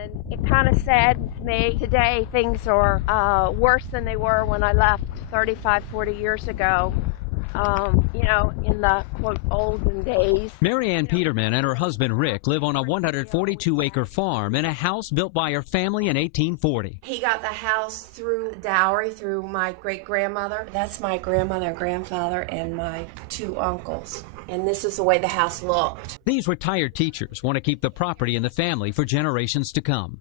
and it kind of saddens me. Today things are worse than they were when I left 35, 40 years ago. You know, in the, quote, olden days. Mary Ann Peterman and her husband Rick live on a 142-acre farm in a house built by her family in 1840. He got the house through dowry through my great-grandmother. That's my grandmother and grandfather and my two uncles. And this is the way the house looked. These retired teachers want to keep the property in the family for generations to come.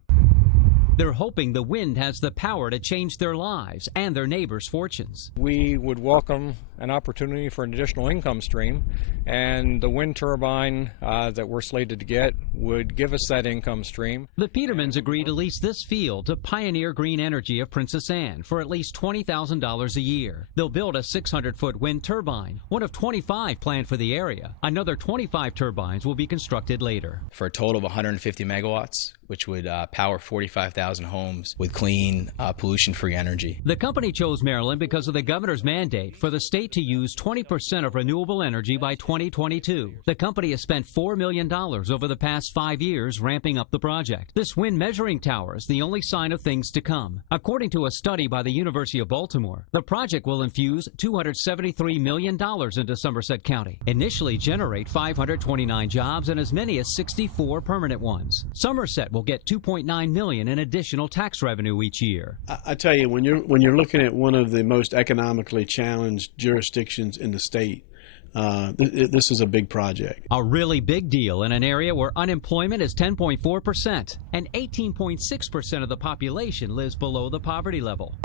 They're hoping the wind has the power to change their lives and their neighbors' fortunes. We would welcome an opportunity for an additional income stream, and the wind turbine that we're slated to get would give us that income stream. The Petermans agreed to lease this field to Pioneer Green Energy of Princess Anne for at least $20,000 a year. They'll build a 600-foot wind turbine, one of 25 planned for the area. Another 25 turbines will be constructed later. For a total of 150 megawatts, which would power 45,000 homes with clean, pollution-free energy. The company chose Maryland because of the governor's mandate for the state to use 20% of renewable energy by 2022. The company has spent $4 million over the past 5 years ramping up the project. This wind measuring tower is the only sign of things to come. According to a study by the University of Baltimore, the project will infuse $273 million into Somerset County, initially generate 529 jobs and as many as 64 permanent ones. Somerset will get $2.9 million in additional tax revenue each year. I tell you, when you're looking at one of the most economically challenged jurisdictions in the state, this is a big project. A really big deal in an area where unemployment is 10.4% and 18.6% of the population lives below the poverty level.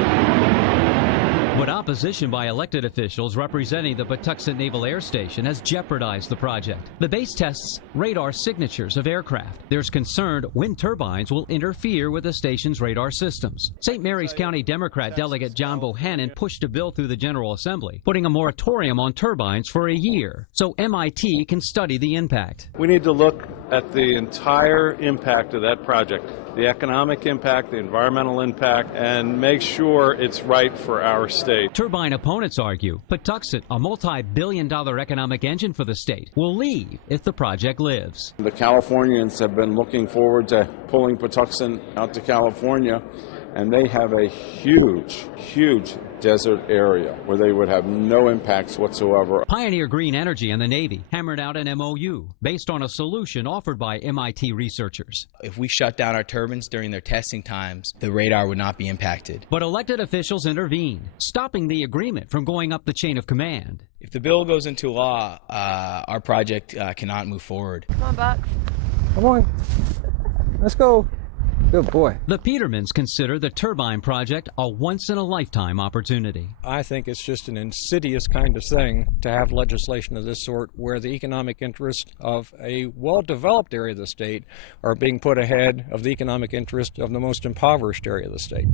But opposition by elected officials representing the Patuxent Naval Air Station has jeopardized the project. The base tests radar signatures of aircraft. There's concern wind turbines will interfere with the station's radar systems. St. Mary's County Democrat Delegate John Bohannon pushed a bill through the General Assembly, putting a moratorium on turbines for a year so MIT can study the impact. We need to look at the entire impact of that project, the economic impact, the environmental impact, and make sure it's right for our state. Turbine opponents argue Patuxent, a multi-billion-dollar economic engine for the state, will leave if the project lives. The Californians have been looking forward to pulling Patuxent out to California, and they have a huge desert area where they would have no impacts whatsoever. Pioneer Green Energy and the Navy hammered out an MOU based on a solution offered by MIT researchers. If we shut down our turbines during their testing times, the radar would not be impacted. But elected officials intervened, stopping the agreement from going up the chain of command. If the bill goes into law, our project cannot move forward. Come on, Buck. Come on, let's go. Good boy. The Petermans consider the turbine project a once-in-a-lifetime opportunity. I think it's just an insidious kind of thing to have legislation of this sort where the economic interests of a well-developed area of the state are being put ahead of the economic interest of the most impoverished area of the state.